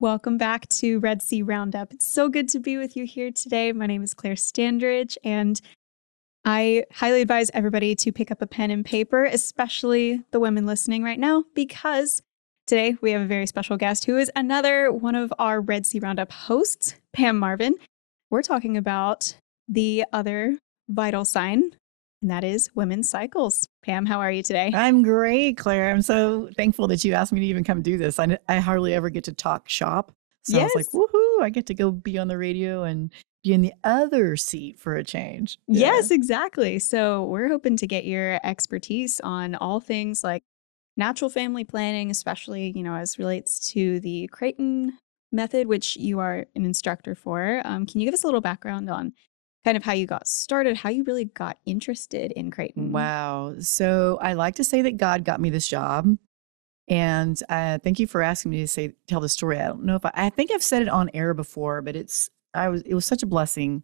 Welcome back to Red Sea Roundup. It's so good to be with you here today. My name is Claire Standridge, and I highly advise everybody to pick up a pen and paper, especially the women listening right now, because today we have a very special guest who is another one of our Red Sea Roundup hosts, Pam Marvin. We're talking about the other vital sign, and that is women's cycles. Pam, how are you today? I'm great, Claire. I'm so thankful that you asked me to even come do this. I hardly ever get to talk shop. So I was like, Yes. woohoo, I get to go be on the radio and be in the other seat for a change. Yeah. Yes, exactly. So we're hoping to get your expertise on all things like natural family planning, especially, as relates to the Creighton method, which you are an instructor for. Can you give us a little background on kind of how you got started, how you really got interested in Creighton? Wow. So I like to say that God got me this job. And thank you for asking me to tell the story. I don't know if I think I've said it on air before, but it was such a blessing.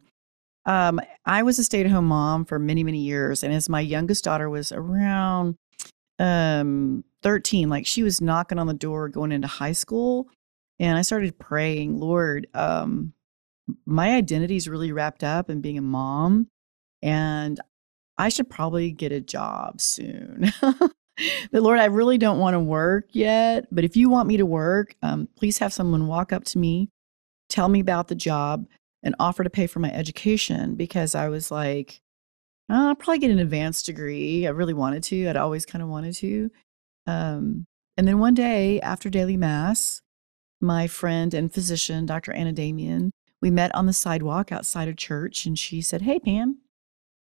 I was a stay-at-home mom for many, many years. And as my youngest daughter was around 13, like she was knocking on the door going into high school, and I started praying, Lord, my identity is really wrapped up in being a mom, and I should probably get a job soon. The Lord, I really don't want to work yet, but if you want me to work, please have someone walk up to me, tell me about the job, and offer to pay for my education, because I was like, I'll probably get an advanced degree. I really wanted to. I'd always kind of wanted to. And then one day after daily mass, my friend and physician, Dr. Anna Damian, we met on the sidewalk outside of church, and she said, "Hey, Pam,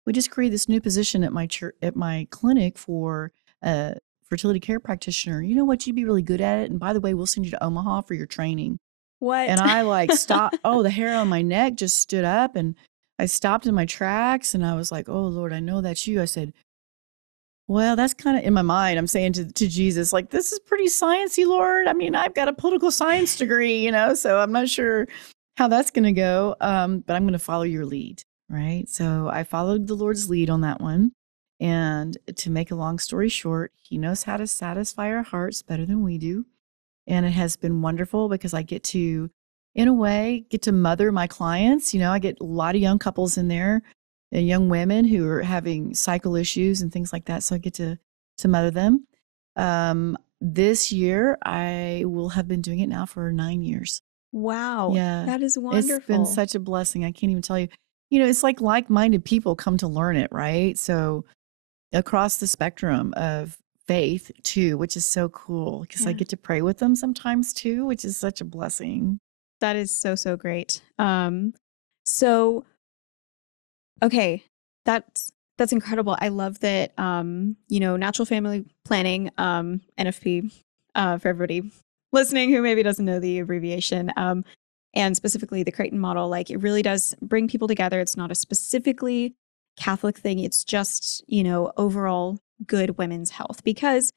we just created this new position at my church, at my clinic for a fertility care practitioner. You know what? You'd be really good at it. And by the way, we'll send you to Omaha for your training." What? And I like stopped. Oh, the hair on my neck just stood up, and I stopped in my tracks, and I was like, "Oh Lord, I know that's you." I said, well, that's kind of in my mind. I'm saying to Jesus, like, this is pretty sciencey, Lord. I mean, I've got a political science degree, so I'm not sure how that's going to go. But I'm going to follow your lead. Right. So I followed the Lord's lead on that one. And to make a long story short, he knows how to satisfy our hearts better than we do. And it has been wonderful because I get to, in a way, get to mother my clients. I get a lot of young couples in there and young women who are having cycle issues and things like that. So I get to mother them. This year, I will have been doing it now for 9 years. Wow, Yeah, that is it's been wonderful. such a blessing. I can't even tell you. It's like-minded people come to learn it, right? So across the spectrum of faith too, which is so cool because I Yeah, get to pray with them sometimes too, which is such a blessing. that is so, so great. So okay, that's incredible. I love that, natural family planning, NFP, for everybody listening who maybe doesn't know the abbreviation, and specifically the Creighton model, like it really does bring people together. It's not a specifically Catholic thing. It's just, overall good women's health. Because,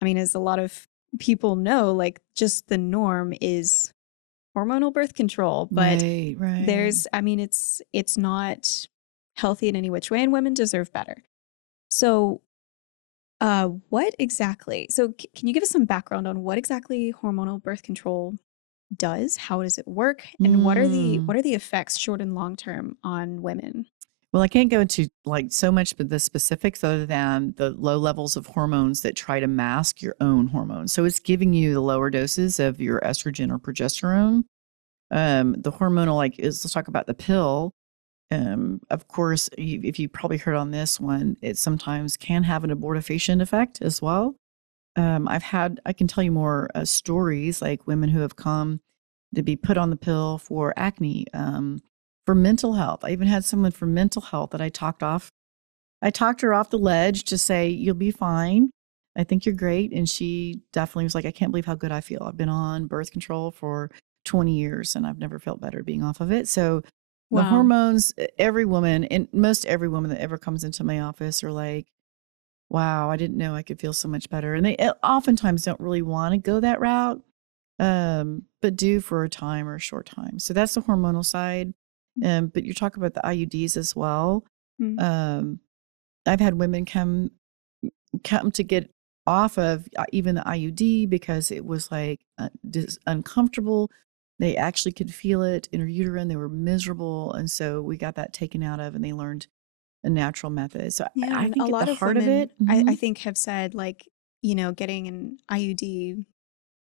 I mean, as a lot of people know, like just the norm is hormonal birth control, but Right, right. it's not healthy in any which way, and women deserve better. So, what exactly? So, can you give us some background on what exactly hormonal birth control does? How does it work? And Mm. what are the effects, short and long term, on women? Well, I can't go into like so much but the specifics other than the low levels of hormones that try to mask your own hormones. So it's giving you the lower doses of your estrogen or progesterone. The hormonal, let's talk about the pill. Of course, if you probably heard on this one, it sometimes can have an abortifacient effect as well. I can tell you more stories like women who have come to be put on the pill for acne, for mental health. I even had someone for mental health that I talked her off the ledge to say, you'll be fine. I think you're great. And she definitely was like, I can't believe how good I feel. I've been on birth control for 20 years and I've never felt better being off of it. So the Wow. hormones, every woman, and most every woman that ever comes into my office are like, wow, I didn't know I could feel so much better. And they oftentimes don't really want to go that route, but do for a time or a short time. So that's the hormonal side. But you're talking about the IUDs as well. Mm. Um, I've had women come to get off of even the IUD because it was like uncomfortable. They actually could feel it intrauterine. They were miserable. And so we got that taken out of and they learned a natural method. So Yeah, I and a think at the lot of heart of women, it, I mhm. think, have said, like, you know, getting an IUD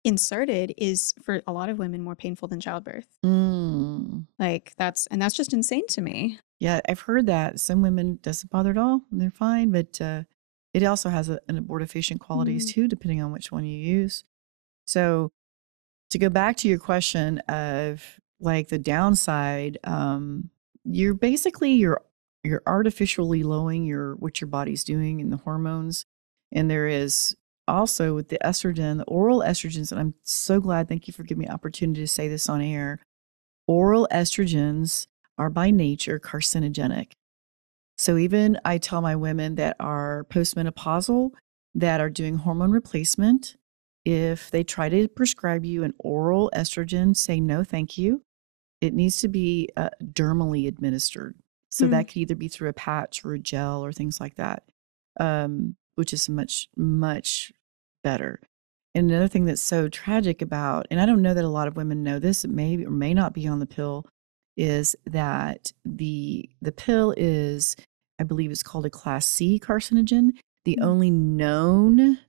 inserted is, for a lot of women, more painful than childbirth. Mm. Like, that's just insane to me. Yeah, I've heard that. Some women doesn't bother at all, and they're fine, but, it also has an abortifacient qualities Mm, too, depending on which one you use. So, to go back to your question of, like, the downside, you're basically you're artificially lowering what your body's doing and the hormones, and there is also with the estrogen, the oral estrogens, and I'm so glad, thank you for giving me opportunity to say this on air. Oral estrogens are by nature carcinogenic. So even I tell my women that are postmenopausal, that are doing hormone replacement, if they try to prescribe you an oral estrogen, say no, thank you. It needs to be dermally administered. So mm, that could either be through a patch or a gel or things like that, which is much, much better. And another thing that's so tragic about, and I don't know that a lot of women know this, it may or may not be on the pill, is that the pill is, I believe it's called a class C carcinogen, the mm, only known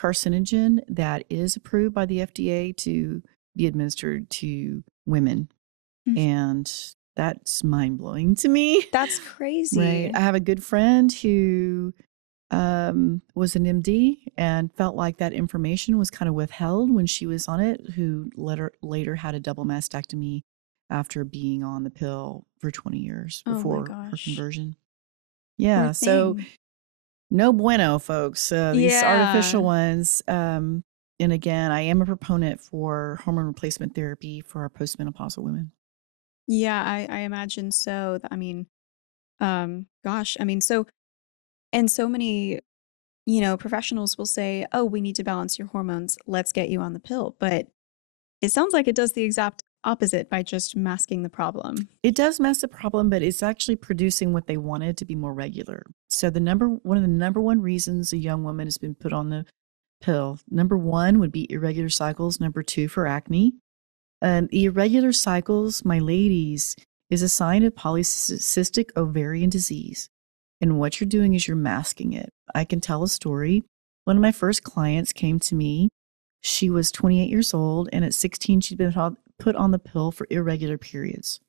carcinogen that is approved by the FDA to be administered to women. mm. And that's mind blowing to me. That's Right. crazy. I have a good friend who was an MD and felt like that information was kind of withheld when she was on it, who later had a double mastectomy after being on the pill for 20 years Oh my before her gosh. conversion. Poor Yeah. So thing. no bueno, folks. These artificial Yeah. ones. And again, I am a proponent for hormone replacement therapy for our postmenopausal women. Yeah, I imagine so. I mean, gosh, I mean, so, and so many, you know, professionals will say, "Oh, we need to balance your hormones. Let's get you on the pill." But it sounds like it does the exact opposite by just masking the problem. It does mess the problem, but it's actually producing what they wanted to be more regular. So one of the number one reasons a young woman has been put on the pill, number one would be irregular cycles. Number two for acne. Irregular cycles, my ladies, is a sign of polycystic ovarian disease. And what you're doing is you're masking it. I can tell a story. One of my first clients came to me. She was 28 years old, and at 16, she'd been put on the pill for irregular periods.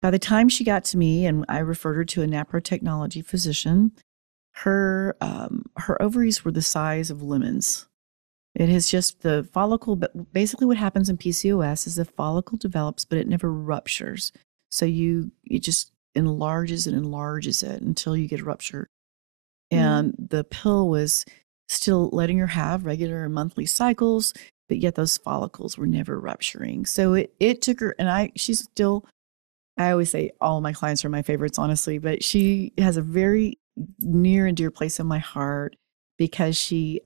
By the time she got to me and I referred her to a NaPro technology physician, her ovaries were the size of lemons. It is just the follicle, but basically what happens in PCOS is the follicle develops, but it never ruptures. So it just enlarges and enlarges it until you get a rupture. Mm. And the pill was still letting her have regular monthly cycles, but yet those follicles were never rupturing. So it took her, and she's still, I always say all my clients are my favorites, honestly, but she has a very near and dear place in my heart because she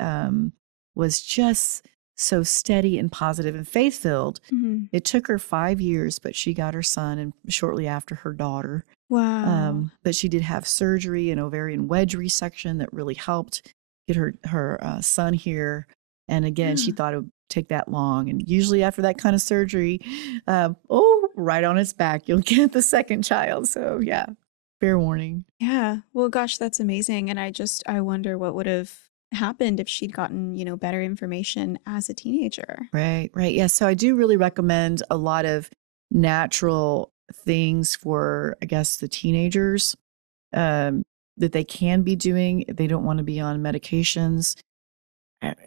was just so steady and positive and faith filled. Mhm. It took her 5 years, but she got her son and shortly after her daughter. Wow. But she did have surgery, an ovarian wedge resection that really helped get her son here. And again, she Yeah. thought it would take that long. And usually after that kind of surgery, right on its back, you'll get the second child. So yeah, fair warning. Yeah. Well, gosh, that's amazing. And I wonder what would have happened if she'd gotten, you know, better information as a teenager. Right, right. Yeah. So I do really recommend a lot of natural things for, I guess, the teenagers um, that they can be doing. They don't want to be on medications.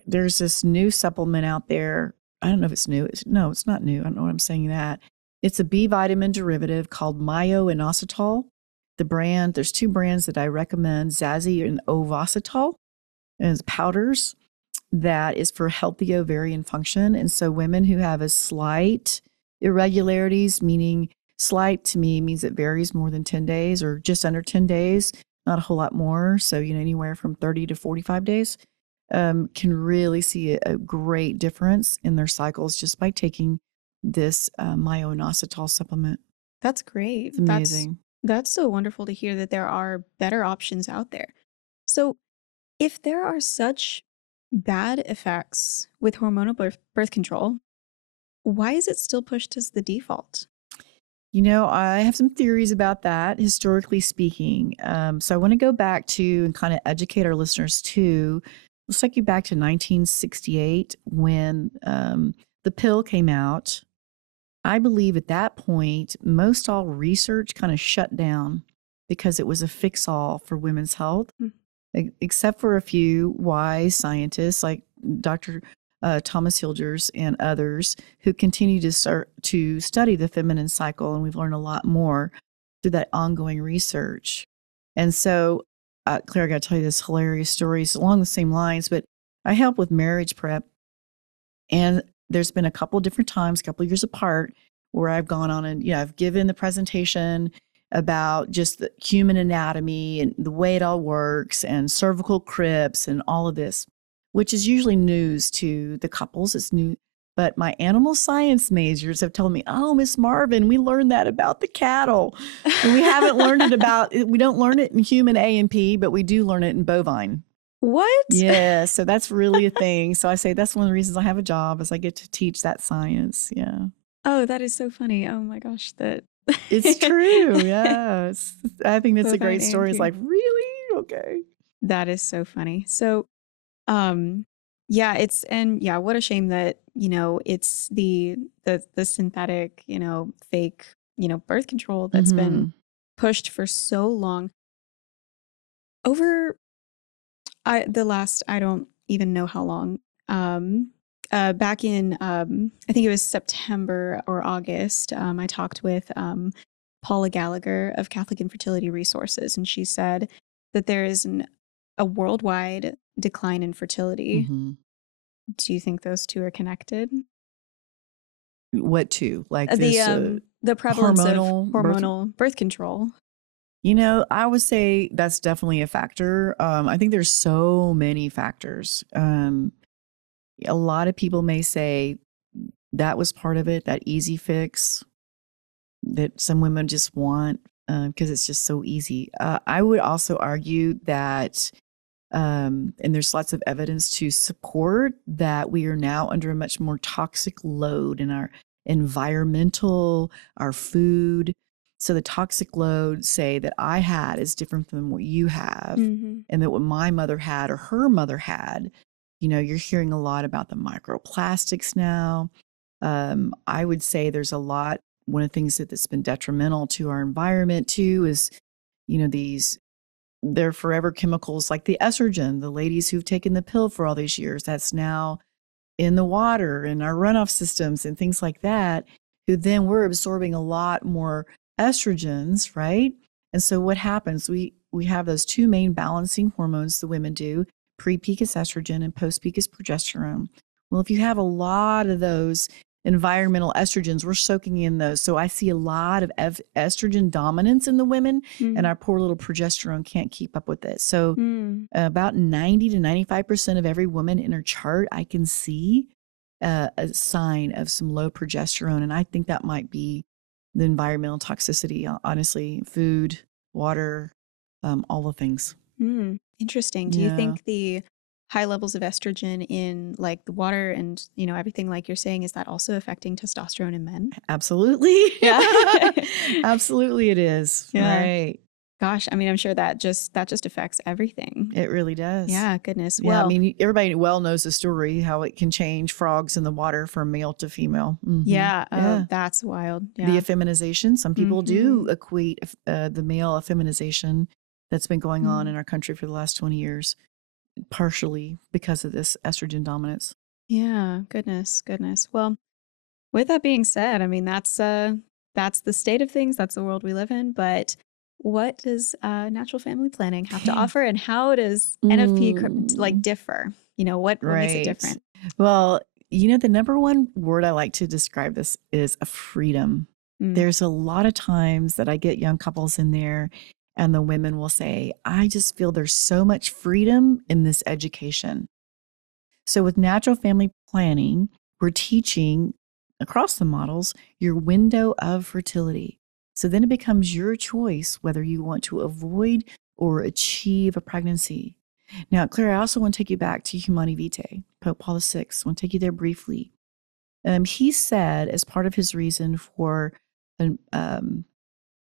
There's this new supplement out there. I don't know if it's new. No, it's not new. I don't know what I'm saying that. It's a B vitamin derivative called myo-inositol. There's two brands that I recommend, Zazie and Ovasitol, and it's powders that is for healthy ovarian function. And so women who have a slight irregularities, meaning slight to me means it varies more than 10 days or just under 10 days, not a whole lot more. So, anywhere from 30 to 45 days, can really see a great difference in their cycles just by taking this myo-inositol supplement. That's It's great. amazing. That's so wonderful to hear that there are better options out there. So, If there are such bad effects with hormonal birth control, why is it still pushed as the default? I have some theories about that, historically speaking. So I want to go back to and kind of educate our listeners too. Let's take you back to 1968 when the pill came out. I believe at that point, most all research kind of shut down because it was a fix all for women's health, Mm. except for a few wise scientists like Dr. Thomas Hilders and others who continue to study the feminine cycle. And we've learned a lot more through that ongoing research. And so, Claire, I got to tell you this hilarious story. It's along the same lines, but I help with marriage prep. And there's been a couple different times, a couple years apart, where I've gone on and, I've given the presentation about just the human anatomy and the way it all works and cervical crypts and all of this, which is usually news to the couples. It's new. But my animal science majors have told me, oh, Miss Marvin, we learned that about the cattle. And we haven't learned it we don't learn it in human A and P, but we do learn it in bovine. What? Yeah, so that's really a thing. So I say that's one of the reasons I have a job is I get to teach that science. Yeah. Oh, that is so funny. Oh my gosh, that It's true. Yeah. I think that's a bovine great story. It's A&P. like, really? Okay. That is so funny. So, yeah, what a shame that, it's the synthetic, fake, birth control that's been Hmm. pushed for so long. Over I don't even know how long. Back in I think it was September or August, I talked with Paula Gallagher of Catholic Infertility Resources, and she said that there is a worldwide decline in fertility. Hmm. Do you think those two are connected? What to? Like The this the prevalence of hormonal birth? hormonal birth control. I would say that's definitely a factor. I think there's so many factors. A lot of people may say that was part of it, that easy fix that some women just want because it's just so easy. I would also argue that, and there's lots of evidence to support that we are now under a much more toxic load in our environmental, our food. So the toxic load, say, that I had is different from what you have, Mm-hmm. and that what my mother had or her mother had. You're hearing a lot about the microplastics now. I would say there's a lot. One of the things that's been detrimental to our environment too is, these they're forever chemicals like the estrogen. The ladies who've taken the pill for all these years, that's now in the water in our runoff systems and things like that. Who then we're absorbing a lot more estrogens, right? And so what happens? We have those two main balancing hormones the women do. Pre-peak is estrogen and post-peak is progesterone. Well, if you have a lot of those environmental estrogens, we're soaking in those. So I see a lot of estrogen dominance in the women, and our poor little progesterone can't keep up with it. So Mm-hmm. about 90 to 95% of every woman in her chart, I can see a sign of some low progesterone. And I think that might be the environmental toxicity, honestly, food, water, all the things. Interesting. Do you Yeah, think the high levels of estrogen in like the water and, everything like you're saying, is that also affecting testosterone in men? absolutely. Yeah. Absolutely it is. Yeah. Right. Gosh, I mean, I'm sure that just affects everything. It really does. Yeah, goodness. Yeah, I Well, mean, everybody well knows the story, how it can change frogs in the water from male to female. yeah, Yeah. that's wild. The Yeah. effeminization, some people do equate the male effeminization that's been going on Mm. in our country for the last 20 years, partially because of this estrogen dominance. Yeah, goodness. Well, with that being said, I mean, that's the state of things, that's the world we live in, but what does natural family planning have to offer, and how does NFP like Mm, differ? What makes it right. different? Well, the number one word I like to describe this is a freedom. Mm. There's a lot of times that I get young couples in there and the women will say, I just feel there's so much freedom in this education. So with natural family planning, we're teaching across the models your window of fertility. So then it becomes your choice whether you want to avoid or achieve a pregnancy. Now, Claire, I also want to take you back to Humani Vitae, Pope Paul VI. I want to take you there briefly. He said, as part of his reason for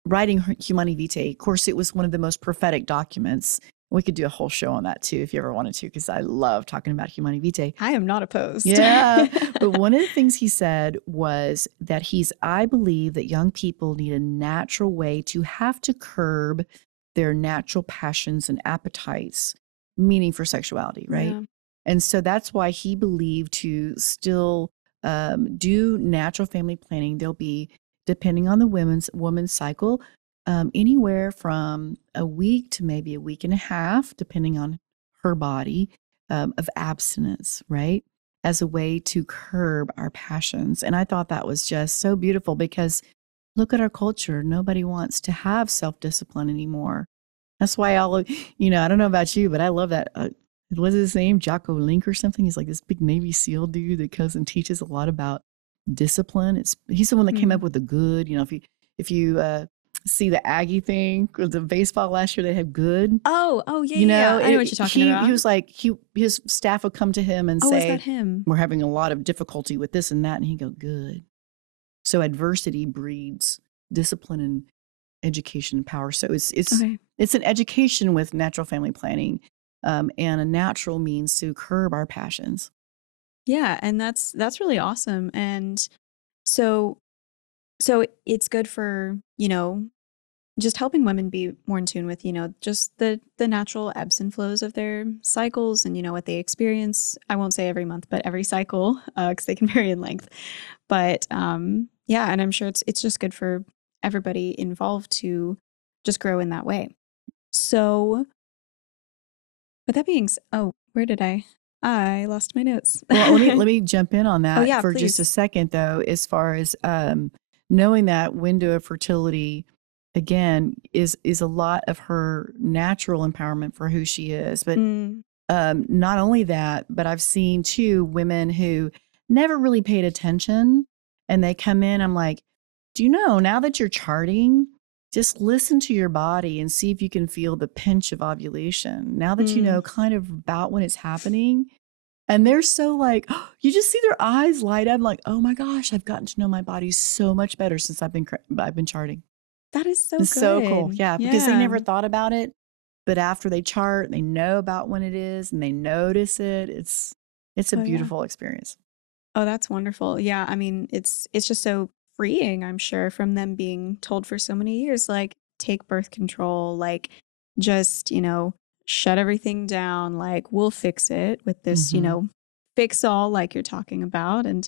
writing Humani Vitae, of course, it was one of the most prophetic documents. We could do a whole show on that too, if you ever wanted to, because I love talking about Humani Vitae. I am not opposed. Yeah. But one of the things he said was that I believe that young people need a natural way to have to curb their natural passions and appetites, meaning for sexuality, right? Yeah. And so that's why he believed to still do natural family planning. There'll be, depending on the woman's cycle, anywhere from a week to maybe a week and a half, depending on her body, of abstinence, right? As a way to curb our passions. And I thought that was just so beautiful because look at our culture. Nobody wants to have self-discipline anymore. That's why I don't know about you, but I love that. What's his name? Jocko Link or something? He's like this big Navy SEAL dude that comes and teaches a lot about discipline. He's the one that came up with the good. If you see the Aggie thing or the baseball last year, they had good. Oh, yeah. I know what you're talking about. He was like, his staff would come to him and say, is that him? We're having a lot of difficulty with this and that. And he'd go, good. So adversity breeds discipline and education and power. So it's an education with natural family planning, and a natural means to curb our passions. Yeah, and that's really awesome. And so it's good for, just helping women be more in tune with, just the natural ebbs and flows of their cycles and, what they experience. I won't say every month, but every cycle, because they can vary in length. But yeah, and I'm sure it's just good for everybody involved to just grow in that way. So with that being where did I lost my notes. Well, let me jump in on that for please. just a second, though, as far as knowing that window of fertility, again, is a lot of her natural empowerment for who she is. But not only that, but I've seen, too, women who never really paid attention, and they come in, I'm like, do you know, now that you're charting, just listen to your body and see if you can feel the pinch of ovulation. Now that you know kind of about when it's happening. And they're so like, you just see their eyes light up like, oh my gosh, I've gotten to know my body so much better since I've been charting. That is so It's good. so cool. Yeah, because they never thought about it. But after they chart, they know about when it is and they notice it. It's a beautiful experience. Oh, that's wonderful. Yeah, I mean, it's just so freeing, I'm sure, from them being told for so many years, like, take birth control, like, just, shut everything down, like, we'll fix it with this, fix all like you're talking about. And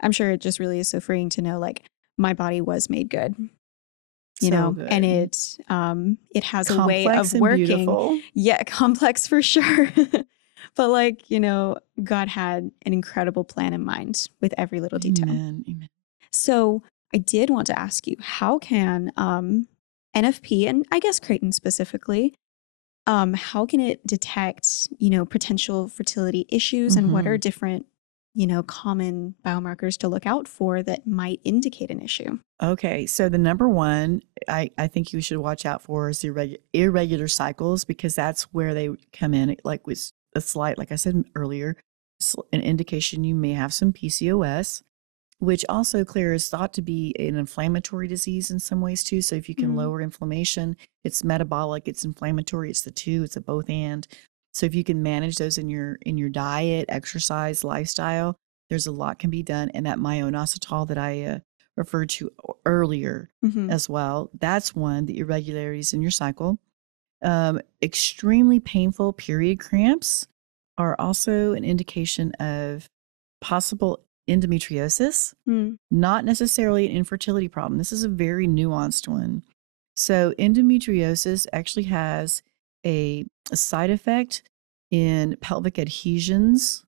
I'm sure it just really is so freeing to know, like, my body was made good. Good. And it has complex a way of working. Beautiful. Yeah, complex for sure. But like, God had an incredible plan in mind with every little detail. Amen. So I did want to ask you, how can NFP, and I guess Creighton specifically, how can it detect, potential fertility issues, and what are different, common biomarkers to look out for that might indicate an issue? Okay, so the number one I think you should watch out for is irregular cycles, because that's where they come in, like with a slight, like I said earlier, an indication you may have some PCOS, which also, Claire, is thought to be an inflammatory disease in some ways too. So if you can lower inflammation, it's metabolic, it's inflammatory, it's the two, it's a both and. So if you can manage those in your diet, exercise, lifestyle, there's a lot can be done. And that myo-inositol that I referred to earlier as well, that's one, the irregularities in your cycle. Extremely painful period cramps are also an indication of possible endometriosis, not necessarily an infertility problem. This is a very nuanced one. So endometriosis actually has a side effect in pelvic adhesions.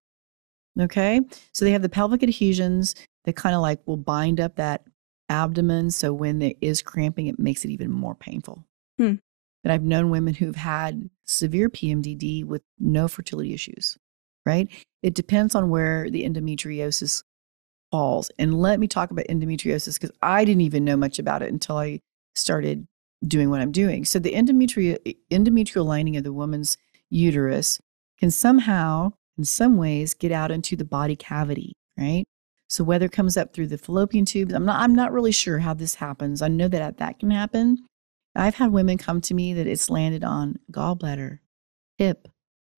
Okay. So they have the pelvic adhesions that kind of like will bind up that abdomen. So when there is cramping, it makes it even more painful. And I've known women who've had severe PMDD with no fertility issues, right? It depends on where the endometriosis falls. And let me talk about endometriosis, because I didn't even know much about it until I started doing what I'm doing. So the endometrial lining of the woman's uterus can somehow, in some ways, get out into the body cavity, right? So whether it comes up through the fallopian tubes, I'm not really sure how this happens. I know that can happen. I've had women come to me that it's landed on gallbladder, hip,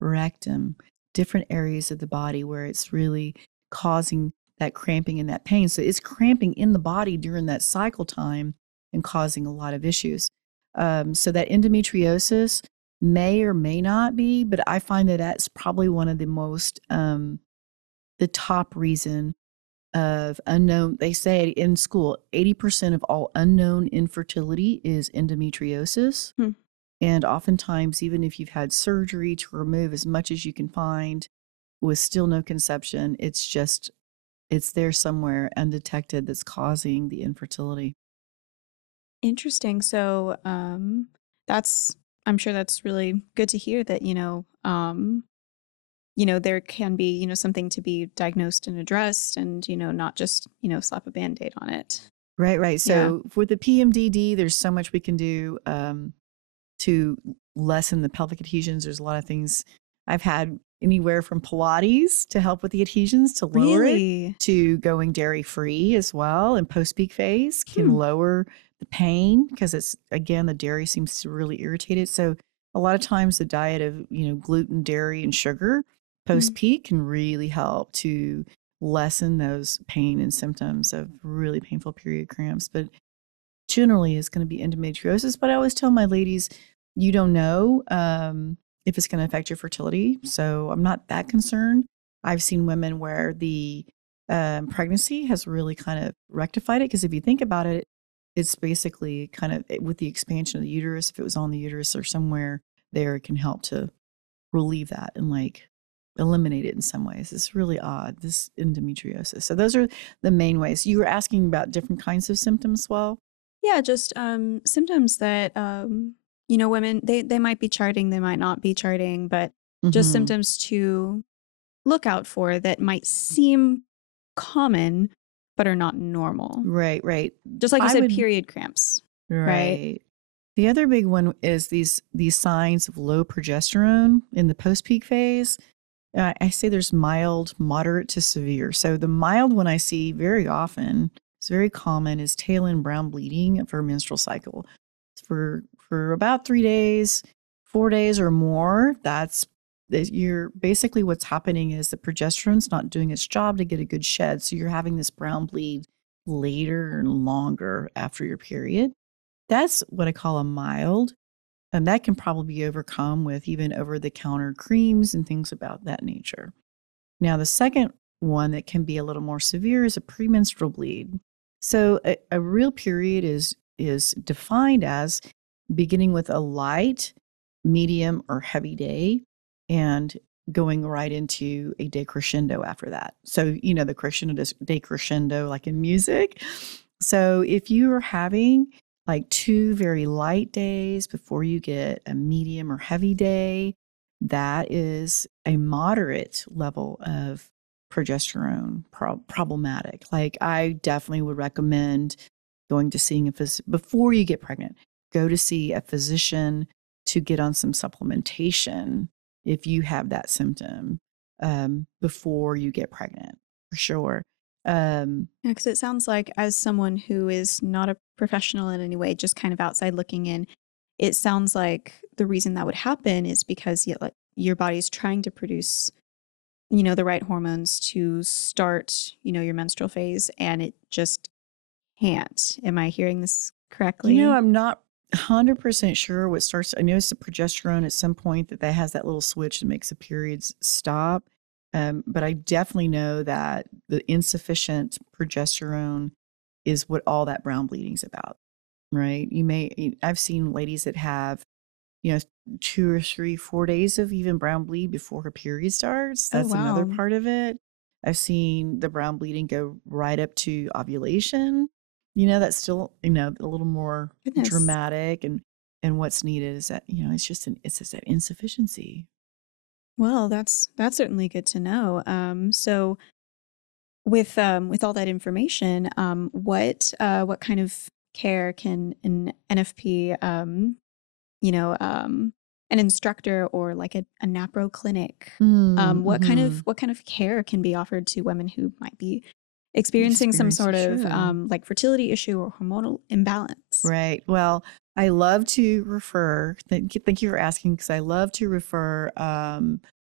rectum, different areas of the body where it's really causing that cramping and that pain. So it's cramping in the body during that cycle time and causing a lot of issues. So that endometriosis may or may not be, but I find that that's probably one of the most, the top reason of unknown. They say in school, 80% of all unknown infertility is endometriosis. Hmm. And oftentimes, even if you've had surgery to remove as much as you can find with still no conception, it's there somewhere undetected that's causing the infertility. Interesting. So, that's I'm sure that's really good to hear that, there can be, something to be diagnosed and addressed and, not just, slap a Band-Aid on it. Right, right. Yeah. So for the PMDD, there's so much we can do to lessen the pelvic adhesions. There's a lot of things. I've had anywhere from Pilates to help with the adhesions to lower it, Really? to going dairy free as well. And post peak phase can Hmm. lower the pain because it's, again, the dairy seems to really irritate it. So a lot of times the diet of, gluten, dairy, and sugar Hmm. post peak can really help to lessen those pain and symptoms of really painful period cramps. But generally it's going to be endometriosis. But I always tell my ladies, you don't know if it's going to affect your fertility. So I'm not that concerned. I've seen women where the pregnancy has really kind of rectified it. Because if you think about it, it's basically kind of with the expansion of the uterus, if it was on the uterus or somewhere there, it can help to relieve that and like eliminate it in some ways. It's really odd, this endometriosis. So those are the main ways. You were asking about different kinds of symptoms. Well, Yeah, just symptoms that women they might be charting, they might not be charting, but just mm-hmm. symptoms to look out for that might seem common but are not normal. Right, right. Just like you I said, would, period cramps, right? right. The other big one is these signs of low progesterone in the post peak phase. I say there's mild, moderate to severe. So the mild one I see very often, it's very common, is tail end brown bleeding for a menstrual cycle. For about 3 days, 4 days or more. You're basically, what's happening is the progesterone's not doing its job to get a good shed. So you're having this brown bleed later and longer after your period. That's what I call a mild. And that can probably be overcome with even over the counter creams and things about that nature. Now, the second one that can be a little more severe is a premenstrual bleed. So a real period is defined as beginning with a light, medium, or heavy day and going right into a decrescendo after that. So, the crescendo, decrescendo, like in music. So if you are having like 2 very light days before you get a medium or heavy day, that is a moderate level of progesterone problematic. Like, I definitely would recommend going to seeing a physician before you get pregnant. Go to see a physician to get on some supplementation if you have that symptom before you get pregnant, for sure. Yeah, because it sounds like, as someone who is not a professional in any way, just kind of outside looking in, it sounds like the reason that would happen is because your body's trying to produce, the right hormones to start, your menstrual phase, and it just can't. Am I hearing this correctly? I'm not 100% sure what starts. I know it's the progesterone at some point that has that little switch that makes the periods stop. But I definitely know that the insufficient progesterone is what all that brown bleeding is about, right? I've seen ladies that have, you know, 2 or 3, 4 days of even brown bleed before her period starts. Oh, That's another wow. part of it. I've seen the brown bleeding go right up to ovulation. That's still, a little more Goodness. dramatic, and what's needed is that, it's just that insufficiency. Well, that's certainly good to know. So with all that information, what kind of care can an NFP, you know, um, an instructor or like a NaPro clinic, Mm, mhm. what kind of care can be offered to women who might be experiencing some Experience, sort of sure. like fertility issue or hormonal imbalance? Right. Well, I love to refer, thank you for asking, because I love to refer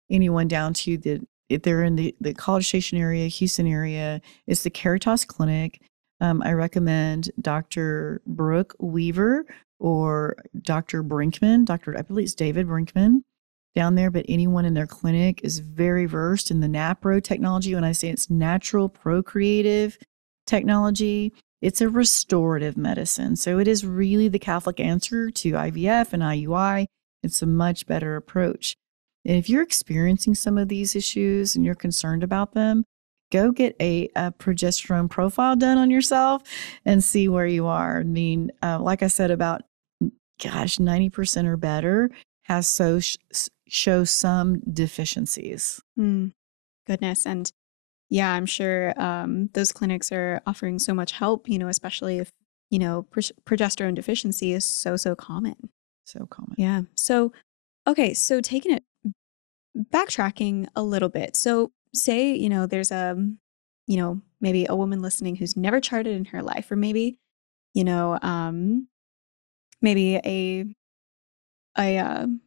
anyone down to if they're in the College Station area, Houston area, it's the Caritas Clinic. I recommend Dr. Brooke Weaver or Dr. Brinkman, I believe it's David Brinkman down there, but anyone in their clinic is very versed in the NaPro technology. When I say it's natural procreative technology, it's a restorative medicine. So it is really the Catholic answer to IVF and IUI. It's a much better approach. And if you're experiencing some of these issues and you're concerned about them, go get a progesterone profile done on yourself and see where you are. I mean, like I said, about, gosh, 90% or better has show some deficiencies. Mm, goodness. And yeah, I'm sure those clinics are offering so much help, especially if, progesterone deficiency is so common. So common. Yeah. So, okay. So taking it backtracking a little bit. So say, there's maybe a woman listening who's never charted in her life, or maybe, you know, maybe a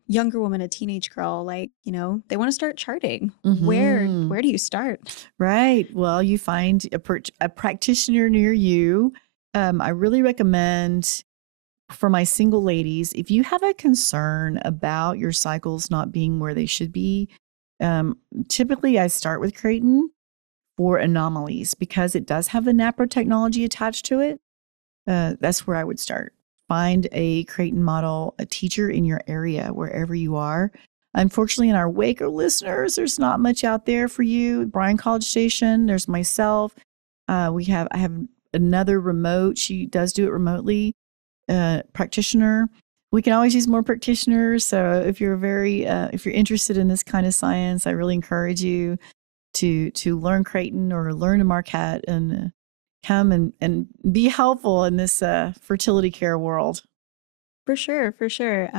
younger woman, a teenage girl, like, they want to start charting. Where do you start? Right. Well, you find a practitioner near you. I really recommend for my single ladies, if you have a concern about your cycles not being where they should be, um, typically I start with Creighton for anomalies because it does have the NaPro technology attached to it. That's where I would start. Find a Creighton model, a teacher in your area, wherever you are. Unfortunately, in our Waco listeners, there's not much out there for you. Bryan College Station, there's myself. I have another remote. She does do it remotely. Practitioner. We can always use more practitioners. So if you're interested in this kind of science, I really encourage you to learn Creighton or learn to Marquette and come and be helpful in this fertility care world. For sure, for sure.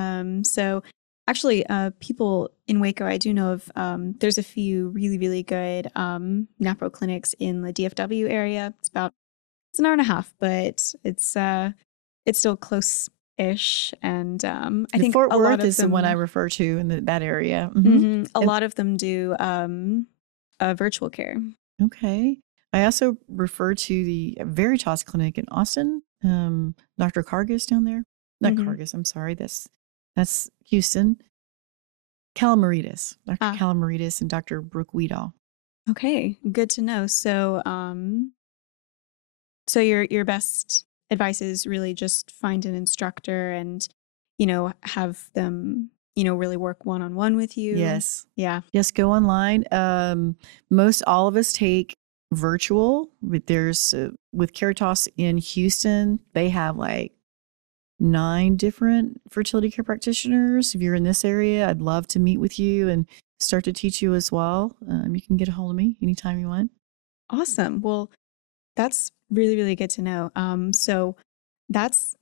So actually, people in Waco, I do know of, there's a few really, really good NaPro clinics in the DFW area. It's an hour and a half, but it's still close-ish. And I The think Fort a lot Worth of is the one I them, refer to in that area. a And lot of them do virtual care. okay. I also refer to the Veritas Clinic in Austin. Dr. Cargis down there. Not Hmm. Cargis, I'm sorry. That's Houston. Calamaritas. Dr. Ah, Calamaritas and Dr. Brooke Weedall. okay, good to know. So your best advice is really just find an instructor and, have them, really work one-on-one with you. Yes. Yeah. Yes, go online. Most all of us take virtual. With Caritas in Houston, they have like 9 different fertility care practitioners. If you're in this area, I'd love to meet with you and start to teach you as well. You can get a hold of me anytime you want. Awesome. Well, that's really, really good to know. So that's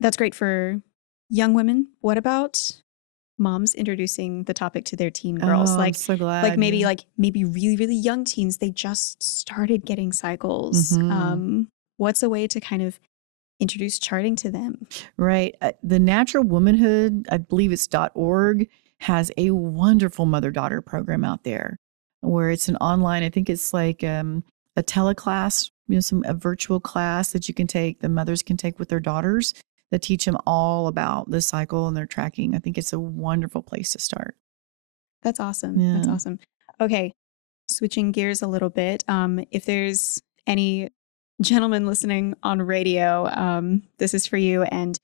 that's great for young women. What about moms introducing the topic to their teen girls? Oh, I'm so glad. Yeah. Like maybe really, really young teens, they just started getting cycles. Hmm. What's a way to kind of introduce charting to them? Right. The Natural Womanhood, I believe it's .org, has a wonderful mother-daughter program out there where it's an online, I think it's like a teleclass, a virtual class that you can take, the mothers can take with their daughters that teach them all about the cycle and their tracking. I think it's a wonderful place to start. That's awesome. That's Yeah. awesome. Okay, switching gears a little bit. If there's any gentlemen listening on radio, this is for you. And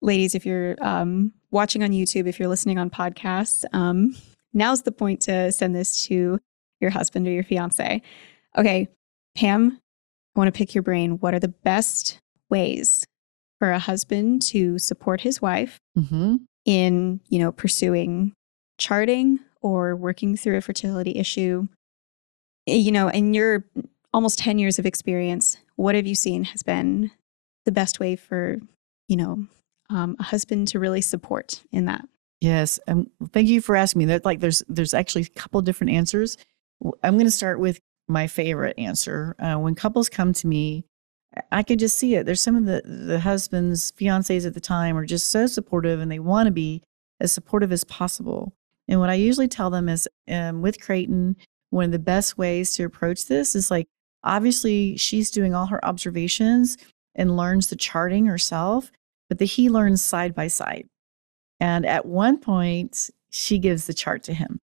ladies, if you're watching on YouTube, if you're listening on podcasts, now's the point to send this to your husband or your fiance. Okay, Pam, I want to pick your brain. What are the best ways for a husband to support his wife Hmm. in, pursuing charting or working through a fertility issue? In your almost 10 years of experience, what have you seen has been the best way for, a husband to really support in that? Yes, thank you for asking me that. Like, there's actually a couple different answers. I'm going to start with my favorite answer. When couples come to me, I can just see it. There's some of the husbands, fiancés at the time are just so supportive, and they want to be as supportive as possible. And what I usually tell them is, with Creighton, one of the best ways to approach this is like, obviously she's doing all her observations and learns the charting herself, but he learns side by side. And at one point, she gives the chart to him.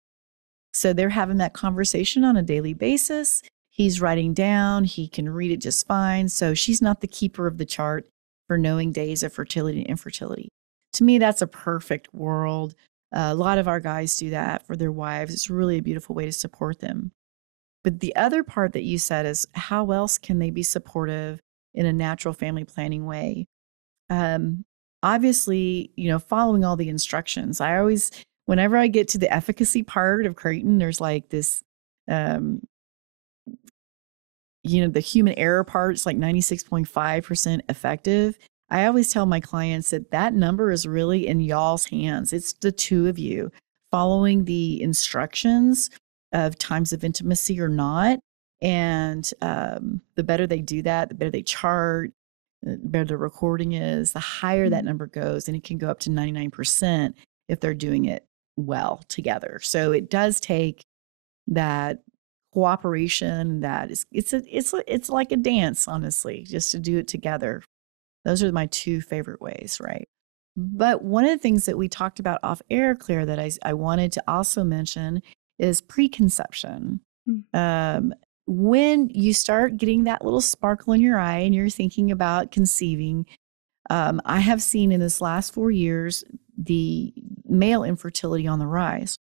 So they're having that conversation on a daily basis. He's writing down, he can read it just fine. So she's not the keeper of the chart for knowing days of fertility and infertility. To me, that's a perfect world. A lot of our guys do that for their wives. It's really a beautiful way to support them. But the other part that you said is, how else can they be supportive in a natural family planning way? Um, Obviously, following all the instructions. I always, whenever I get to the efficacy part of Creighton, there's like this, um, the human error part is like 96.5% effective. I always tell my clients that that number is really in y'all's hands. It's the two of you following the instructions of times of intimacy or not. And the better they do that, the better they chart, the better the recording is, the higher that number goes. And it can go up to 99% if they're doing it well together. So it does take that cooperation. That is, it's like a dance, honestly, just to do it together. Those are my two favorite ways, right? But one of the things that we talked about off air, Claire, that I wanted to also mention is preconception. Mm. When you start getting that little sparkle in your eye and you're thinking about conceiving, I have seen in this last 4 years the male infertility on the rise.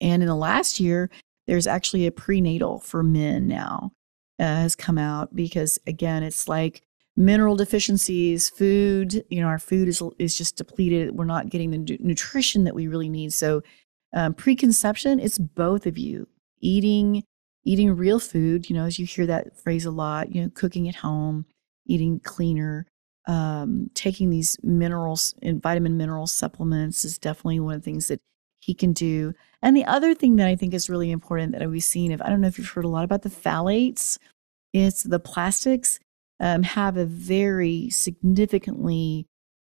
And in the last year, there's actually a prenatal for men now has come out because, again, it's like mineral deficiencies, food, our food is just depleted. We're not getting the nutrition that we really need. So preconception, it's both of you eating real food, as you hear that phrase a lot, cooking at home, eating cleaner, taking these minerals and vitamin mineral supplements is definitely one of the things that he can do. And the other thing that I think is really important that we've seen, I don't know if you've heard a lot about the phthalates, it's the plastics have a very significantly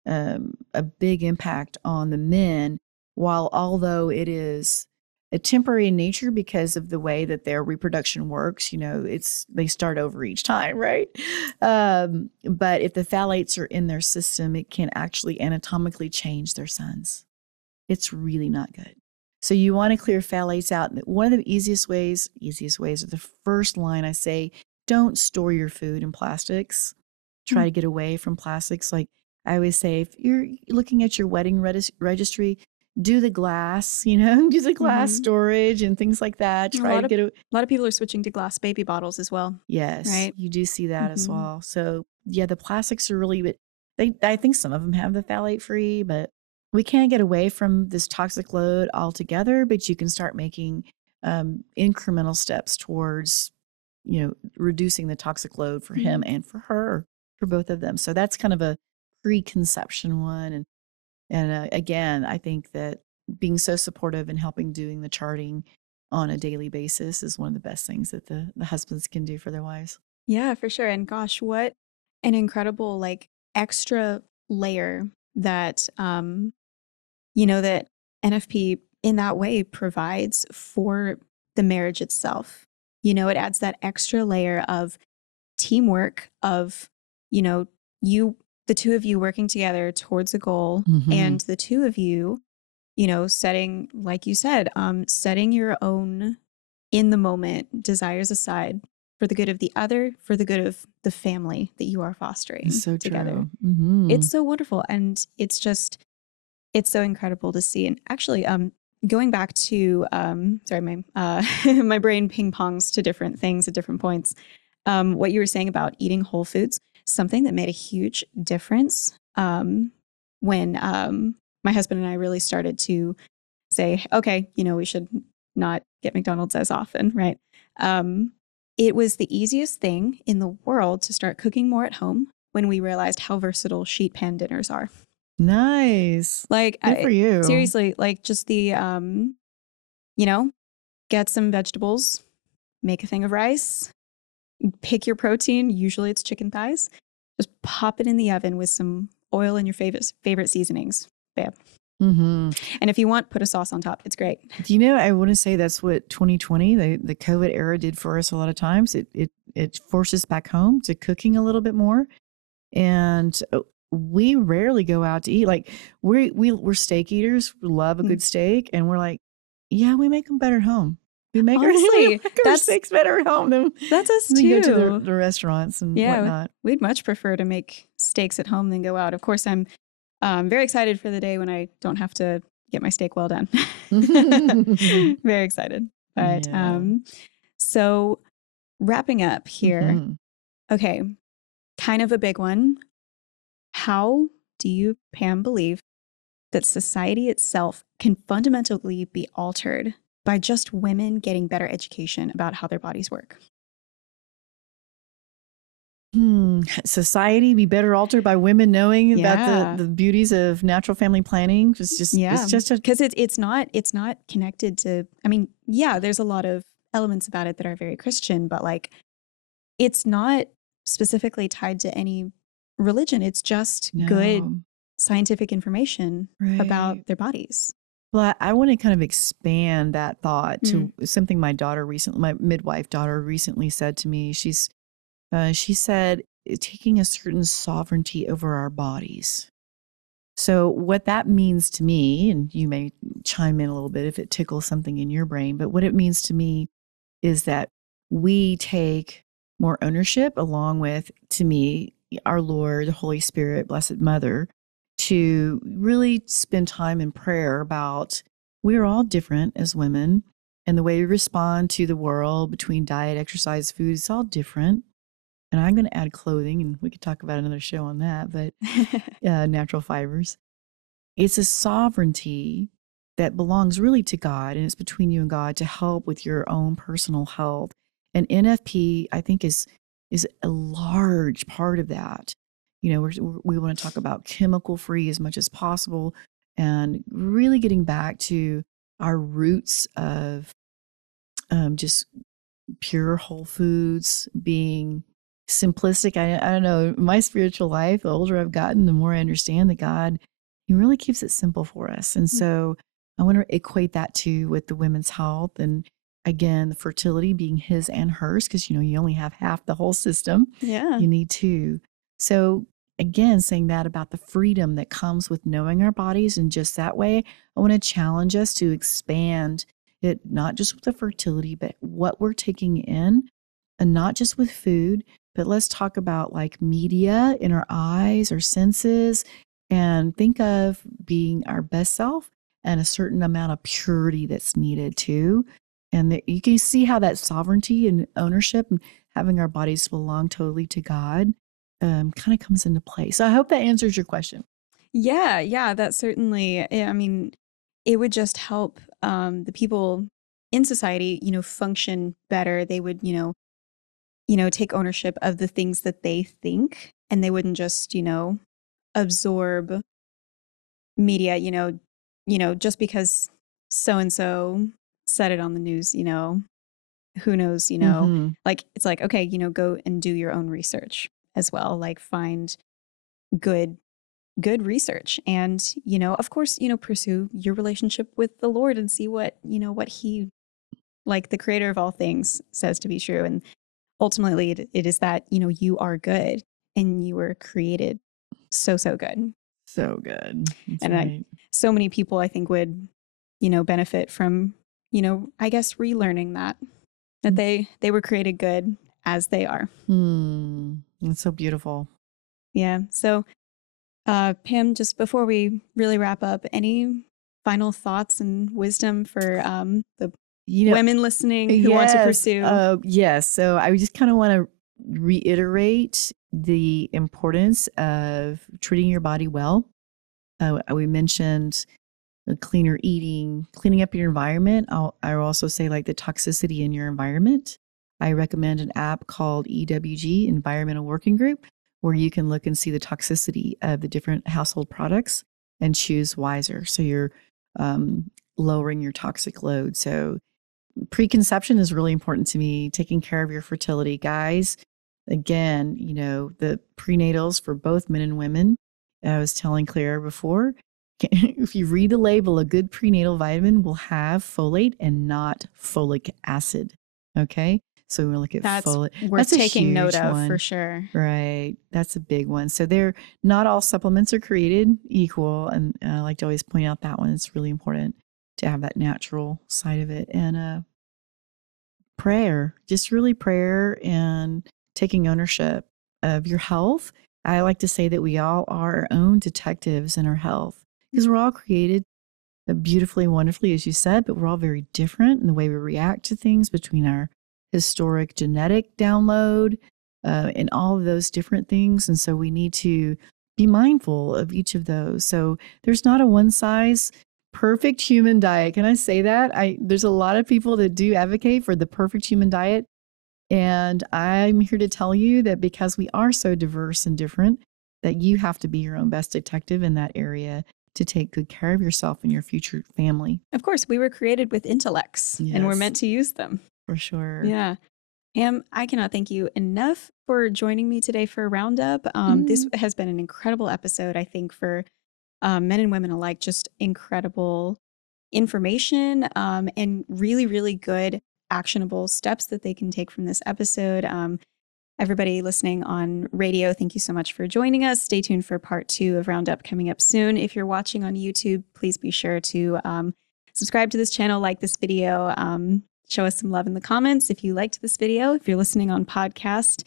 a big impact on the men, while although it is a temporary in nature because of the way that their reproduction works, they start over each time, right? But if the phthalates are in their system, it can actually anatomically change their sons. It's really not good. So you want to clear phthalates out. One of the easiest ways, or the first line I say, don't store your food in plastics. Try to get away from plastics. Like I always say, if you're looking at your wedding registry, do the glass, do the glass storage and things like that. Try to get a lot of people are switching to glass baby bottles as well. Yes, right? you do see that as well. So yeah, the plastics are really, but I think some of them have the phthalate free, but we can't get away from this toxic load altogether. But you can start making incremental steps towards, reducing the toxic load for him and for her, for both of them. So that's kind of a preconception one. And again, I think that being so supportive and helping doing the charting on a daily basis is one of the best things that the husbands can do for their wives. Yeah, for sure. And gosh, what an incredible like extra layer that that NFP in that way provides for the marriage itself. It adds that extra layer of teamwork of, you the two of you working together towards a goal and the two of you, setting, like you said, setting your own in the moment desires aside for the good of the other, for the good of the family that you are fostering together. It's so wonderful. And it's so incredible to see. And actually, going back to, sorry, my, my brain ping pongs to different things at different points. What you were saying about eating whole foods, something that made a huge difference when my husband and I really started to say, okay, we should not get McDonald's as often, right? It was the easiest thing in the world to start cooking more at home when we realized how versatile sheet pan dinners are. Nice. Like, Good for you. seriously, like just the, you know, get some vegetables, make a thing of rice, pick your protein. Usually it's chicken thighs. Just pop it in the oven with some oil and your favorite seasonings. Bam. Mhm. And if you want, put a sauce on top. It's great. Do you know, I want to say that's what 2020, the COVID era did for us a lot of times. It forced us back home to cooking a little bit more. And we rarely go out to eat. Like we're steak eaters. We love a good steak. And we're like, yeah, we make them better at home. We make Honestly, our steaks better at home than that's us we go to too. the restaurants and Yeah, whatnot. we'd much prefer to make steaks at home than go out. Of course, I'm very excited for the day when I don't have to get my steak well done. Very excited. But Yeah. so wrapping up here. Mhm. Okay, kind of a big one. How do you, Pam, believe that society itself can fundamentally be altered by just women getting better education about how their bodies work? Society be better altered by women knowing about Yeah. the beauties of natural family planning. Yeah, It's just a because it's not connected to. I mean, yeah, there's a lot of elements about it that are very Christian, but like it's not specifically tied to any religion. It's just good no. scientific information about Right. their bodies. Well, I want to kind of expand that thought Mm. to something my midwife daughter recently said to me. She said, taking a certain sovereignty over our bodies. So, what that means to me, and you may chime in a little bit if it tickles something in your brain, but what it means to me is that we take more ownership along with, to me, our Lord, the Holy Spirit, Blessed Mother, to really spend time in prayer about we're all different as women, and the way we respond to the world between diet, exercise, food, it's all different. And I'm going to add clothing, and we could talk about another show on that, but natural fibers. It's a sovereignty that belongs really to God, and it's between you and God to help with your own personal health. And NFP, I think, is a large part of that. You know, we want to talk about chemical free as much as possible, and really getting back to our roots of just pure whole foods, being simplistic. I don't know. My spiritual life, the older I've gotten, the more I understand that God, He really keeps it simple for us. And so I want to equate that to with the women's health and again, the fertility being his and hers, because you only have half the whole system. Yeah. You need two. So again, saying that about the freedom that comes with knowing our bodies in just that way, I want to challenge us to expand it, not just with the fertility, but what we're taking in, and not just with food, but let's talk about like media in our eyes, our senses, and think of being our best self and a certain amount of purity that's needed too. And that you can see how that sovereignty and ownership and having our bodies belong totally to God kind of comes into play. So I hope that answers your question. Yeah, that certainly. I mean, it would just help the people in society, function better. They would, take ownership of the things that they think, and they wouldn't just, absorb media, just because so and so said it on the news, who knows, Mm-hmm. like it's like, okay, go and do your own research as well. Like find good research and of course pursue your relationship with the Lord and see what he, like the creator of all things, says to be true. And ultimately it is that you are good and you were created so good. So good. That's And right. so many people I think would benefit from I guess relearning that they were created good as they are. That's so beautiful. Yeah. So Pam, just before we really wrap up, any final thoughts and wisdom for the You know, women listening who want to yes, pursue? yes. So I just kind of want to reiterate the importance of treating your body well. We mentioned cleaner eating, cleaning up your environment. I'll also say like the toxicity in your environment. I recommend an app called EWG, Environmental Working Group, where you can look and see the toxicity of the different household products. and choose wiser. So you're lowering your toxic load. So preconception is really important to me, taking care of your fertility. Guys, again, the prenatals for both men and women, I was telling Claire before, if you read the label, a good prenatal vitamin will have folate and not folic acid. Okay. So we look at That's folate. worth That's a taking note huge of one. for sure. Right. That's a big one. So they're not all supplements are created equal. And I like to always point out that one. It's really important to have that natural side of it. And prayer, just really prayer and taking ownership of your health. I like to say that we all are our own detectives in our health because we're all created beautifully, wonderfully, as you said, but we're all very different in the way we react to things between our historic genetic download and all of those different things. And so we need to be mindful of each of those. So there's not a one size perfect human diet. Can I say that? There's a lot of people that do advocate for the perfect human diet. And I'm here to tell you that because we are so diverse and different, that you have to be your own best detective in that area to take good care of yourself and your future family. Of course, we were created with intellects and we're meant to use them. For sure. Yeah. Pam, I cannot thank you enough for joining me today for Roundup. This has been an incredible episode, I think, for men and women alike. Just incredible information and really, really good actionable steps that they can take from this episode. Everybody listening on radio, thank you so much for joining us. Stay tuned for part 2 of Roundup coming up soon. If you're watching on YouTube, please be sure to subscribe to this channel, like this video, show us some love in the comments if you liked this video. If you're listening on podcast,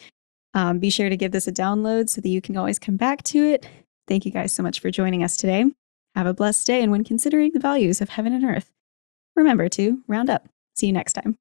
be sure to give this a download so that you can always come back to it. Thank you guys so much for joining us today. Have a blessed day, and when considering the values of heaven and earth, remember to round up. See you next time.